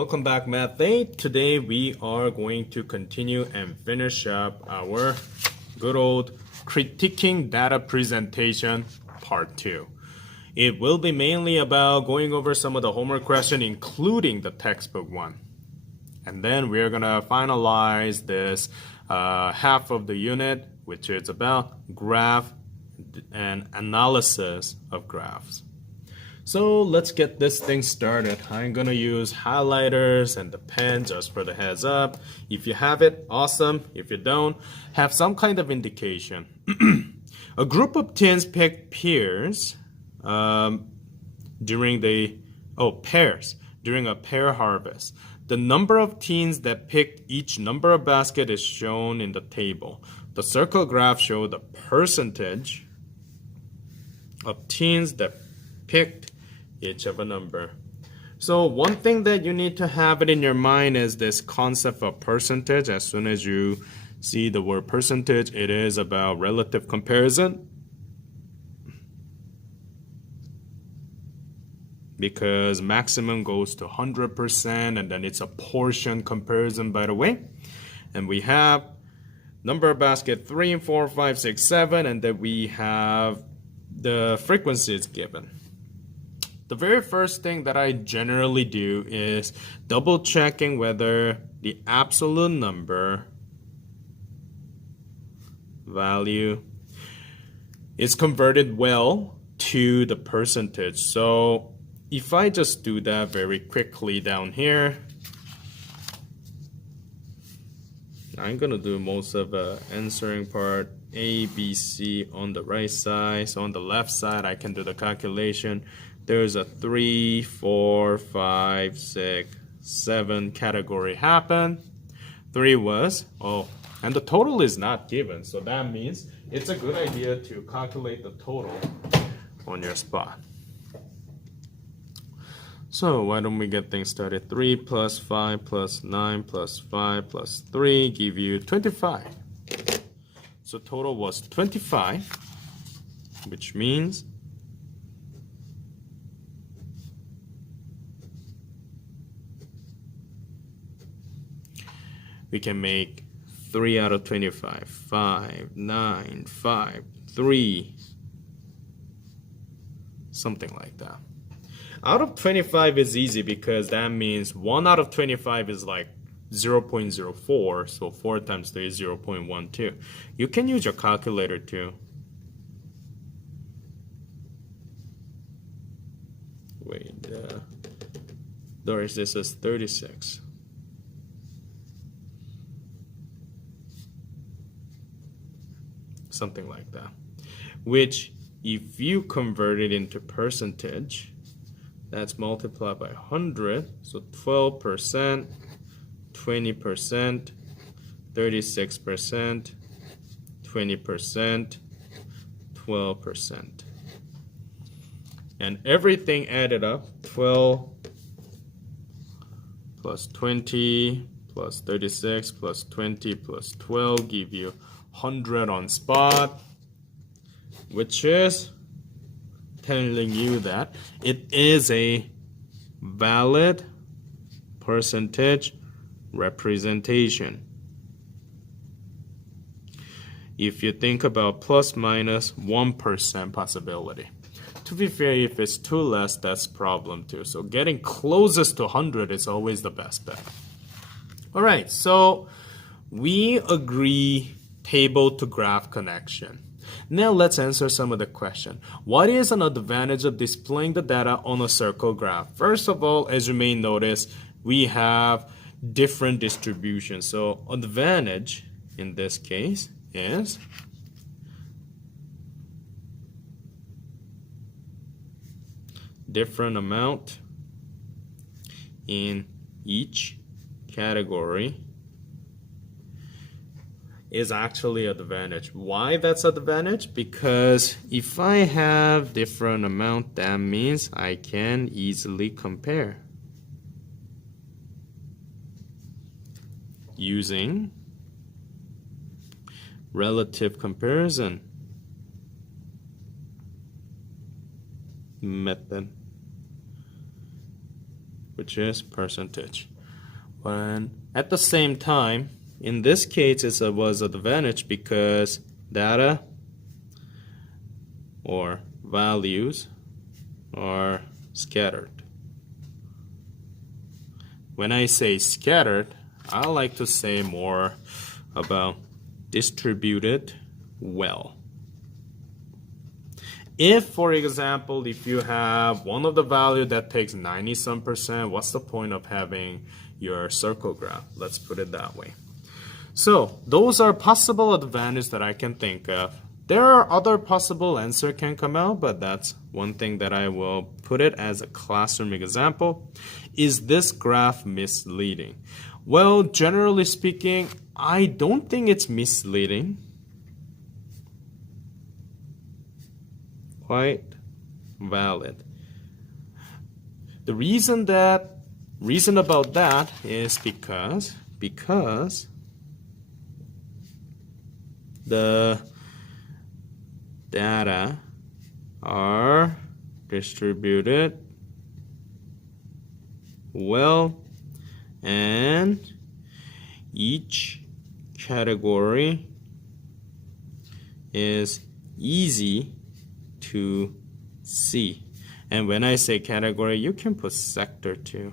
welcome back Math 8. Today we are going to continue and finish up our good old critiquing data presentation part 2. It will be mainly about going over some of the homework questions, including the textbook one. And then we're going to finalize this half of the unit, which is about graph and analysis of graphs. So let's get this thing started. I'm gonna use highlighters and the pen just for the heads up. If you have it, awesome. If you don't, have some kind of indication. A group of teens picked pairs during a pear harvest. The number of teens that picked each number of basket is shown in the table. The circle graph shows the percentage of teens that picked each of a number. So one thing that you need to have it in your mind is this concept of percentage. As soon as you see the word percentage, it is about relative comparison. Because maximum goes to 100% and then it's a portion comparison, by the way. And we have number of basket 3, 4, 5, 6, 7, and then we have the frequencies given. The very first thing that I generally do is double checking whether the absolute number value is converted well to the percentage. So if I just do that very quickly down here, I'm gonna do most of the answering part, A, B, C on the right side. So on the left side, I can do the calculation. There's a 3, 4, 5, 6, 7 category happen. 3 was, and the total is not given. So that means it's a good idea to calculate the total on your spot. So why don't we get things started? 3 plus 5 plus 9 plus 5 plus 3 give you 25. So total was 25, which means we can make 3 out of 25, 5, 9, 5, 3, something like that. Out of 25 is easy because that means 1 out of 25 is like 0.04, so 4 times 3 is 0.12. You can use your calculator too. Wait, Doris, this is 36. Something like that. Which, if you convert it into percentage, that's multiplied by 100, so 12%, 20%, 36%, 20%, 12%. And everything added up, 12 plus 20 plus 36 plus 20 plus 12 give you 100 on spot, which is telling you that it is a valid percentage representation. If you think about plus minus 1% possibility. To be fair, if it's too less, that's problem too. So getting closest to 100 is always the best bet. All right, so we agree table to graph connection. Now let's answer some of the question. What is an advantage of displaying the data on a circle graph? First of all, as you may notice, we have different distributions. So advantage in this case is different amount in each category is actually an advantage. Why that's an advantage? Because if I have different amount, that means I can easily compare using relative comparison method, which is percentage. When at the same time, in this case, it was advantage because data or values are scattered. When I say scattered, I like to say more about distributed well. If, for example, if you have one of the value that takes 90-some%, what's the point of having your circle graph? Let's put it that way. So those are possible advantages that I can think of. There are other possible answer can come out, but that's one thing that I will put it as a classroom example. Is this graph misleading? Well, generally speaking, I don't think it's misleading. Quite valid. The reason about that is because the data are distributed well and each category is easy to see. And when I say category, you can put sector too.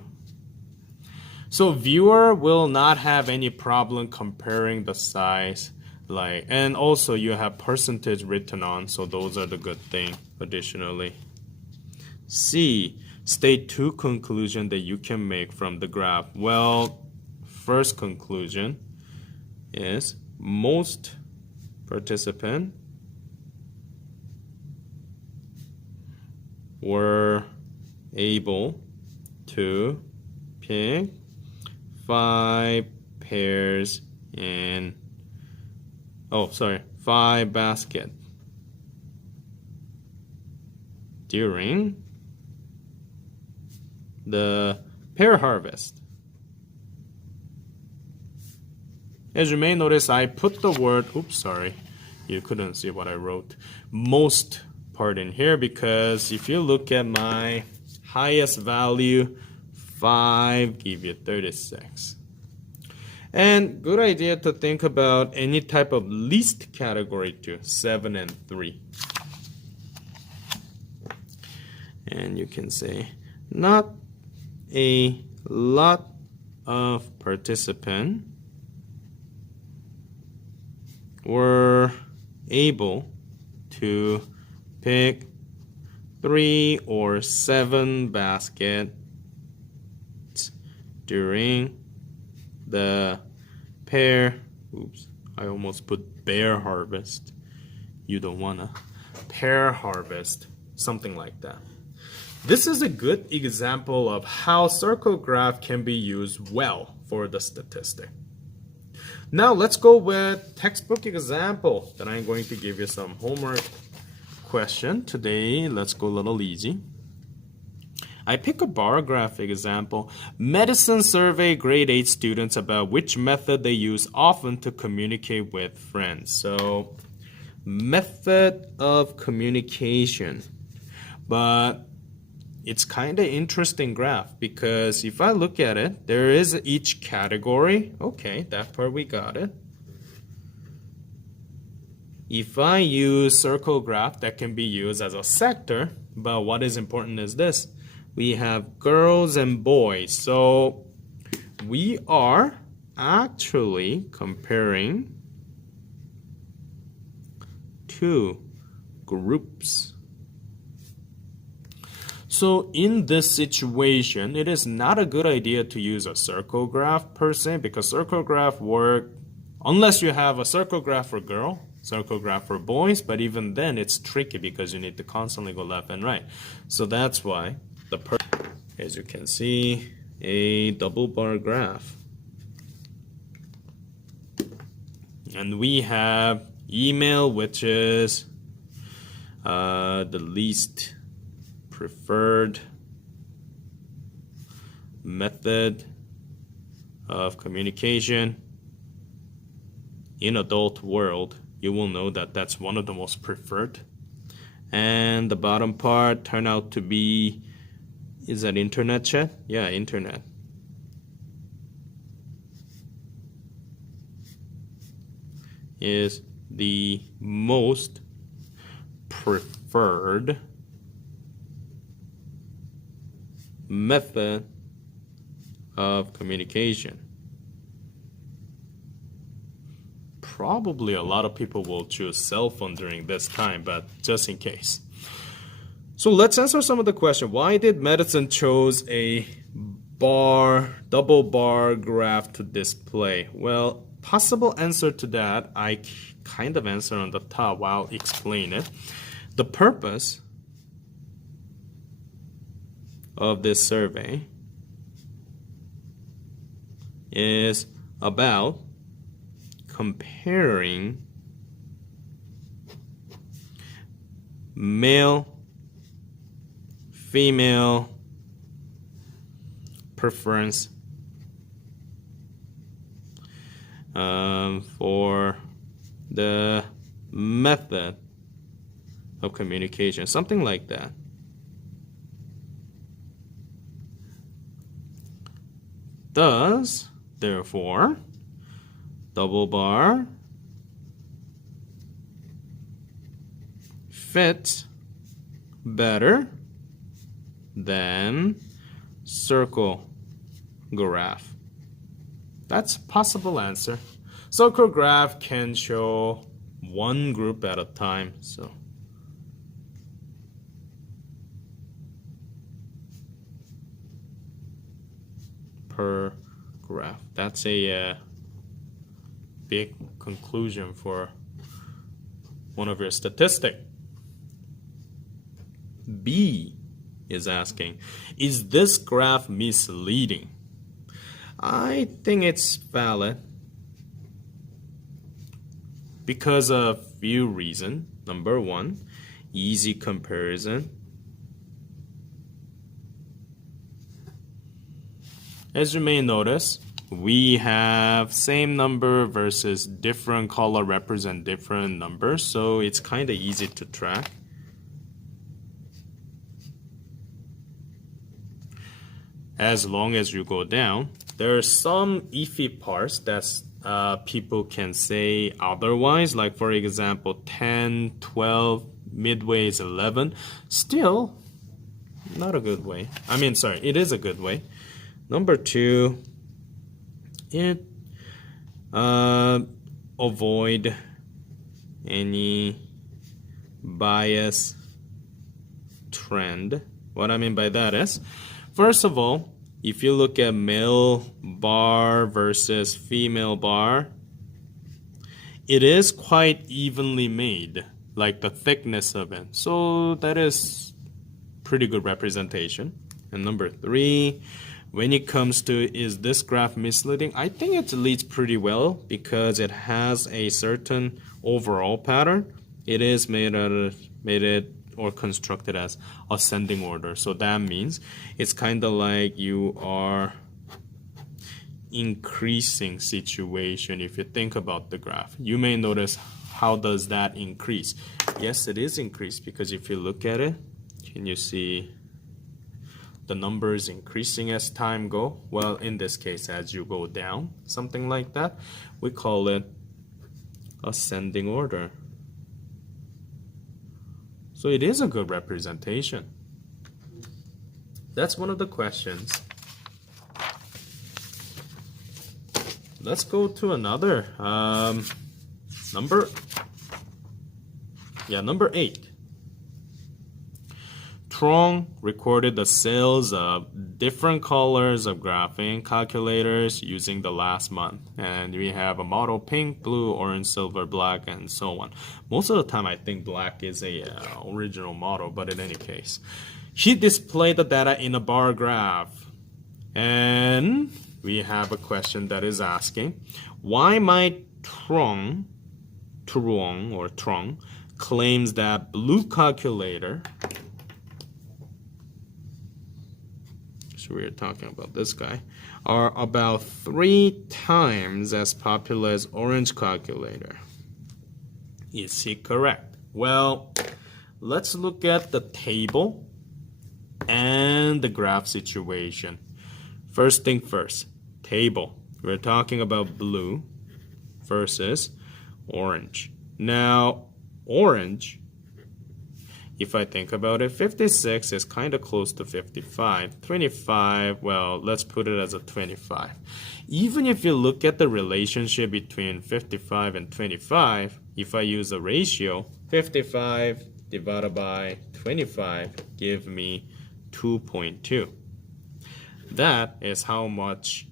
So viewer will not have any problem comparing the size, and also you have percentage written on, so those are the good thing additionally. C, state two conclusions that you can make from the graph. Well, first conclusion is most participants were able to pick 5 pairs in 5 baskets during the pear harvest. As you may notice, I put the word, you couldn't see what I wrote, most part in here, because if you look at my highest value, 5 give you 36. And good idea to think about any type of least category too, 7 and 3. And you can say not a lot of participants were able to pick 3 or 7 baskets during the pear, I almost put bear harvest. You don't wanna. Pear harvest, something like that. This is a good example of how circle graph can be used well for the statistic. Now let's go with textbook example that I'm going to give you some homework question. Today, let's go a little easy. I pick a bar graph example. Medicine survey grade 8 students about which method they use often to communicate with friends. So, method of communication. But it's kind of interesting graph because if I look at it, there is each category. Okay, that part we got it. If I use circle graph, that can be used as a sector, but what is important is this. We have girls and boys. So we are actually comparing two groups. So in this situation, it is not a good idea to use a circle graph per se, because circle graph work unless you have a circle graph for girl, circle graph for boys, but even then it's tricky because you need to constantly go left and right. So that's why as you can see, a double bar graph. And we have email, which is the least preferred method of communication. In adult world, you will know that that's one of the most preferred. And the bottom part turned out to be Is that internet chat? Yeah, internet. Is the most preferred method of communication. Probably a lot of people will choose cell phone during this time, but just in case. So let's answer some of the question. Why did Madison chose a double bar graph to display? Well, possible answer to that, I kind of answer on the top while I'll explain it. The purpose of this survey is about comparing male, female preference for the method of communication, something like that. Thus, therefore, double bar fits better than circle graph. That's a possible answer. Circle graph can show one group at a time, so per graph. That's a big conclusion for one of your statistics. B is asking, is this graph misleading? I think it's valid because of few reasons. Number one, easy comparison. As you may notice, we have same number versus different color represent different numbers, so it's kind of easy to track. As long as you go down, there are some iffy parts that people can say otherwise, like for example 10, 12, midway is 11. Still, not a good way. It is a good way. Number two, it avoid any bias trend. What I mean by that is, first of all, if you look at male bar versus female bar, it is quite evenly made, like the thickness of it. So that is pretty good representation. And number three, when it comes to is this graph misleading, I think it leads pretty well because it has a certain overall pattern. It is made or constructed as ascending order. So that means it's kind of like you are increasing situation. If you think about the graph, you may notice, how does that increase? Yes, it is increased because if you look at it, can you see the numbers increasing as time go? Well, in this case, as you go down, something like that, we call it ascending order. So it is a good representation. That's one of the questions. Let's go to another. Number 8. Trong recorded the sales of different colors of graphing calculators using the last month. And we have a model pink, blue, orange, silver, black, and so on. Most of the time I think black is a original model, but in any case. He displayed the data in a bar graph. And we have a question that is asking, why might Trong claims that blue calculator, so we're talking about this guy, are about 3 times as popular as orange calculator? Is he correct? Well, let's look at the table and the graph situation. First thing first, table. We're talking about blue versus orange. Now, orange, if I think about it, 56 is kind of close to 55. 25, well, let's put it as a 25. Even if you look at the relationship between 55 and 25, if I use a ratio, 55 divided by 25 give me 2.2. That is how much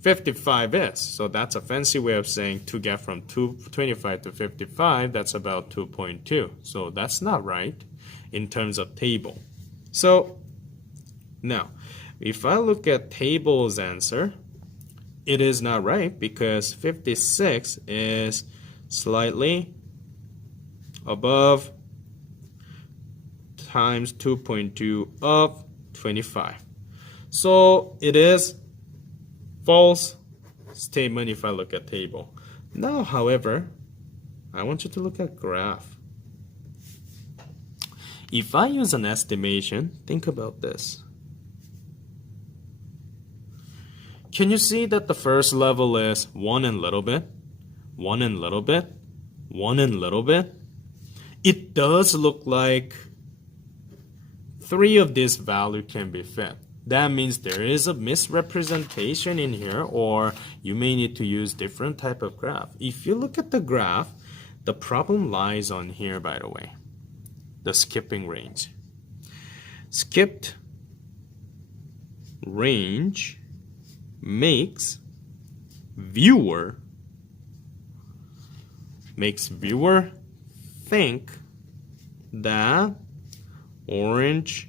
55 is. So that's a fancy way of saying to get from 25 to 55, that's about 2.2. So that's not right in terms of table. So now, if I look at table's answer, it is not right because 56 is slightly above times 2.2 of 25. So it is false statement if I look at table. Now, however, I want you to look at graph. If I use an estimation, think about this. Can you see that the first level is 1 and little bit, 1 and little bit, 1 and little bit? It does look like 3 of this value can be fit. That means there is a misrepresentation in here, or you may need to use different type of graph. If you look at the graph, the problem lies on here, by the way. The skipping range. Skipped range makes viewer think that orange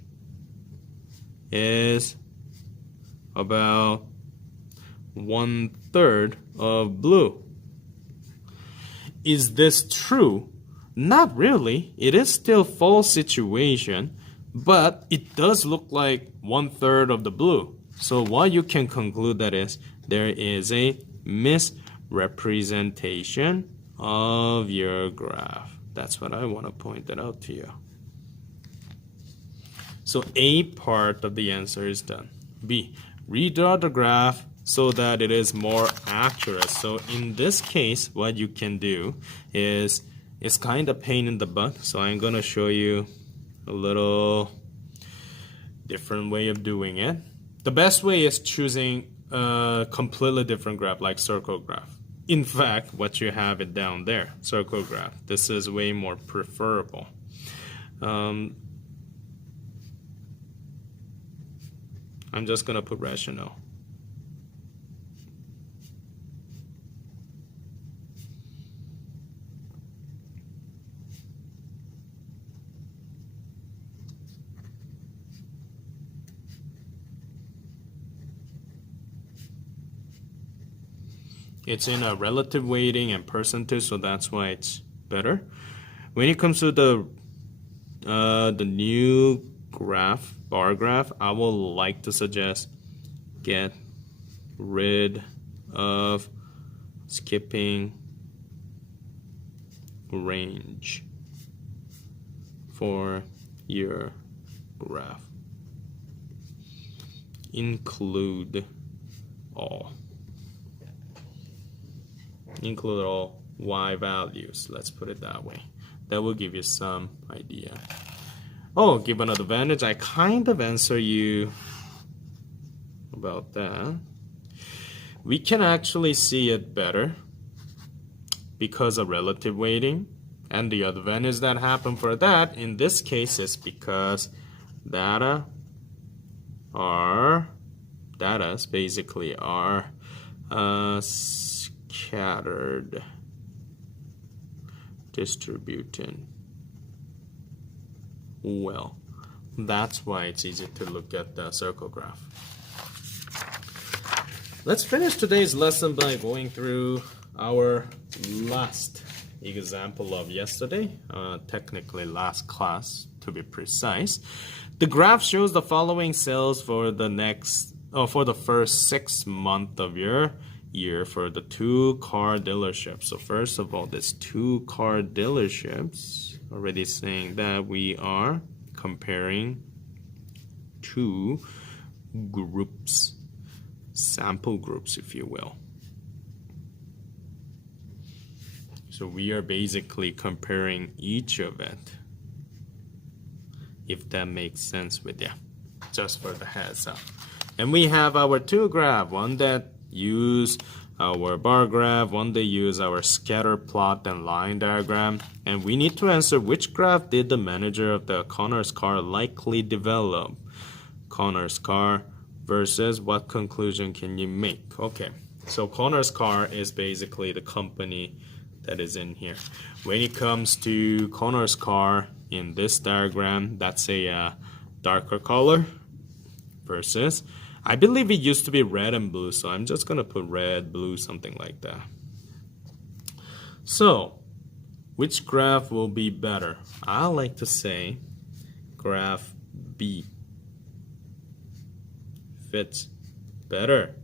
is about 1/3 of blue. Is this true? Not really. It is still false situation, but it does look like 1/3 of the blue. So what you can conclude that is there is a misrepresentation of your graph. That's what I want to point that out to you. So A part of the answer is done. B, redraw the graph so that it is more accurate. So in this case, what you can do is, it's kind of pain in the butt, so I'm going to show you a little different way of doing it. The best way is choosing a completely different graph, like circle graph. In fact, what you have it down there, circle graph. This is way more preferable. I'm just going to put rational. It's in a relative weighting and percentage, so that's why it's better. When it comes to the new graph, bar graph, I would like to suggest get rid of skipping range for your graph. Include all. Include all y values, let's put it that way. That will give you some idea. Oh, give an advantage. I kind of answer you about that. We can actually see it better because of relative weighting. And the advantage that happened for that in this case is because data basically are scattered distributing well. That's why it's easy to look at the circle graph. Let's finish today's lesson by going through our last example of yesterday, technically last class to be precise. The graph shows the following sales for the first 6 months of your year for the 2 car dealerships. So first of all, this 2 car dealerships, already saying that we are comparing two groups, sample groups, if you will. So we are basically comparing each of it, if that makes sense with you, just for the heads up. And we have our two graph, one that use our bar graph, one that use our scatter plot and line diagram. And we need to answer which graph did the manager of the Connor's car likely develop. Connor's car versus what conclusion can you make? Okay, so Connor's car is basically the company that is in here. When it comes to Connor's car in this diagram, that's a darker color versus, I believe it used to be red and blue, so I'm just gonna put red, blue, something like that. So, which graph will be better? I like to say graph B fits better.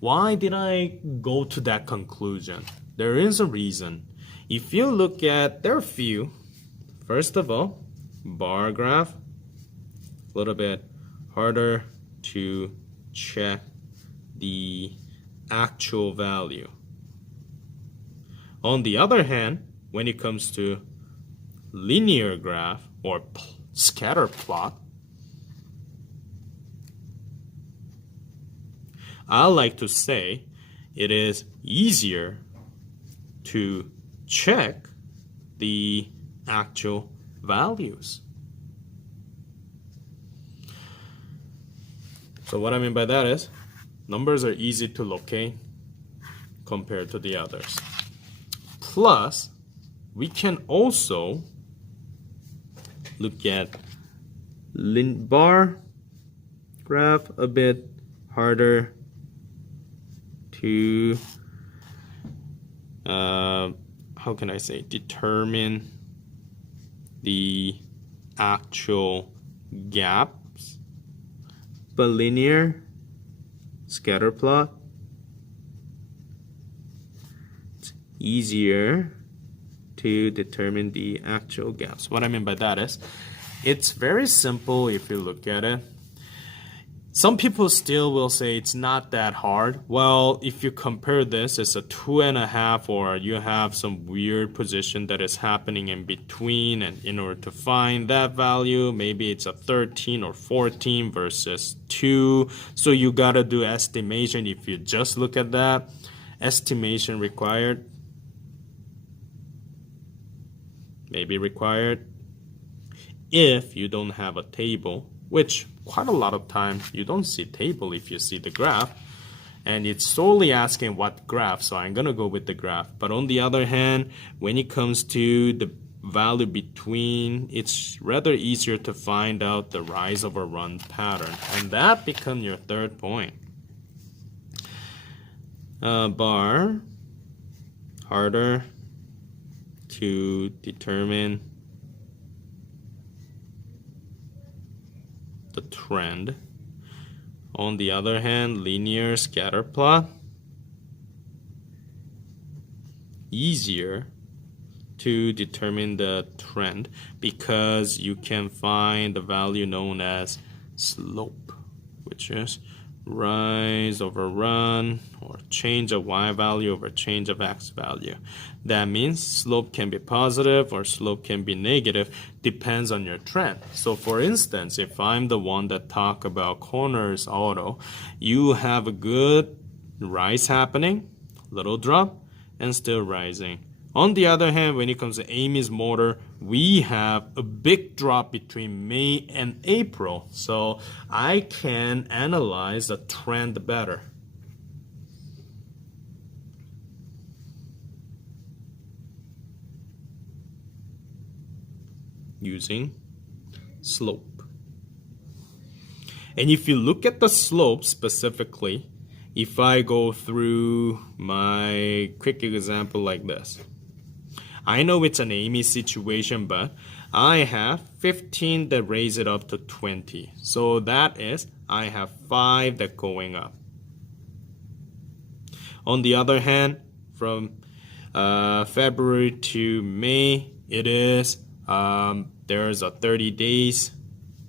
Why did I go to that conclusion? There is a reason. If you look at, there are a few. First of all, bar graph, a little bit harder to check the actual value. On the other hand, when it comes to linear graph or scatter plot, I like to say it is easier to check the actual values. So what I mean by that is numbers are easy to locate compared to the others. Plus, we can also look at bar graph a bit harder to how can I say, determine the actual gaps, but linear scatter plot, it's easier to determine the actual gaps. What I mean by that is, it's very simple if you look at it. Some people still will say it's not that hard. Well, if you compare this, it's a 2.5, or you have some weird position that is happening in between, and in order to find that value, maybe it's a 13 or 14 versus 2. So you gotta do estimation. If you just look at that, estimation required, maybe required if you don't have a table, which quite a lot of time you don't see table if you see the graph, and it's solely asking what graph, so I'm gonna go with the graph. But on the other hand, when it comes to the value between, it's rather easier to find out the rise over run pattern, and that becomes your third point. Bar, harder to determine the trend. On the other hand, linear scatter plot, easier to determine the trend because you can find the value known as slope, which is rise over run, or change of y value over change of x value. That means slope can be positive or slope can be negative, depends on your trend. So for instance, if I'm the one that talk about Connor's auto, you have a good rise happening, little drop, and still rising. On the other hand, when it comes to Amy's motor, we have a big drop between May and April. So I can analyze the trend better. Using slope. And if you look at the slope specifically, if I go through my quick example like this, I know it's an Amy situation, but I have 15 that raise it up to 20. So that is, I have 5 that going up. On the other hand, from February to May, it is, there's a 30 days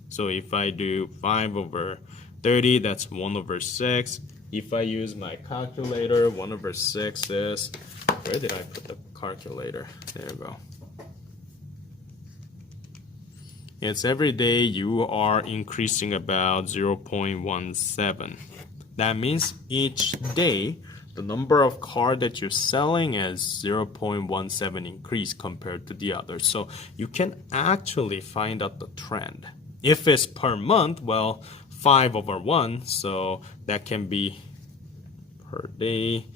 So if I do 5 over 30, that's 1 over 6. If I use my calculator, 1 over 6 is, where did I put the calculator? There you go. It's every day you are increasing about 0.17. That means each day, the number of cars that you're selling is 0.17 increase compared to the others. So you can actually find out the trend. If it's per month, well, 5 over 1, so that can be per day,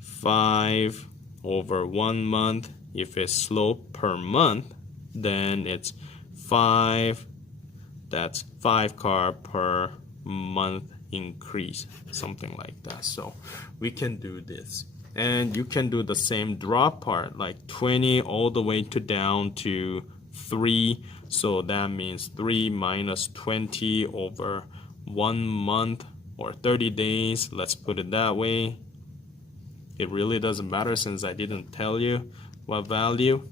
5 over 1 month. If it's slope per month, then it's 5, that's 5 car per month increase, something like that. So we can do this. And you can do the same drop part, like 20 all the way to down to 3. So that means 3 minus 20 over 1 month or 30 days. Let's put it that way. It really doesn't matter since I didn't tell you what value.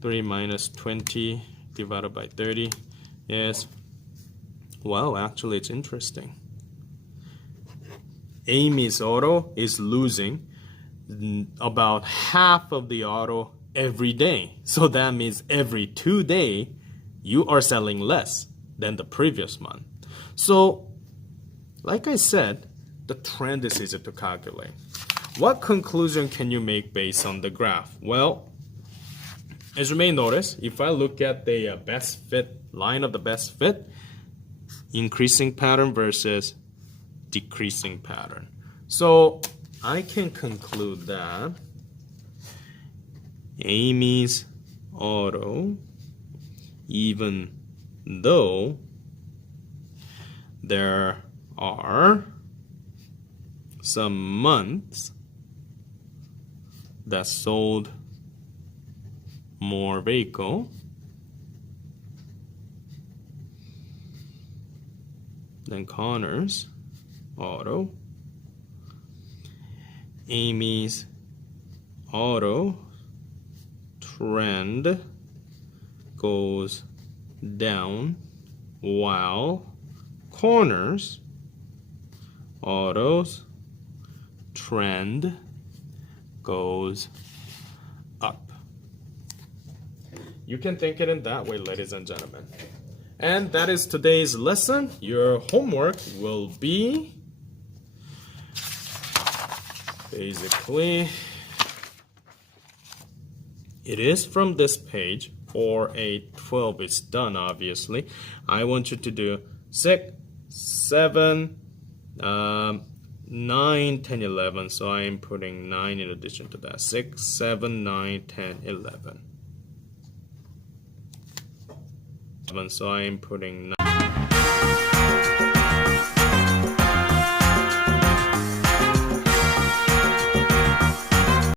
3 minus 20 divided by 30 is, well, actually it's interesting. Amy's auto is losing about half of the auto every day. So that means every 2 days you are selling less than the previous month. So, like I said, the trend is easy to calculate. What conclusion can you make based on the graph? Well, as you may notice, if I look at the best fit, line of the best fit, increasing pattern versus decreasing pattern. So I can conclude that Amy's auto, even though there are some months that sold more vehicle than Connor's auto, Amy's auto trend goes down while Connor's auto's trend goes up. You can think it in that way, ladies and gentlemen. And that is today's lesson. Your homework will be basically, it is from this page. 4, 8, 12 is done, obviously. I want you to do 6, 7, 9, 10, 11. So I am putting 9 in addition to that. 6, 7, 9, 10, 11. So I am putting 9.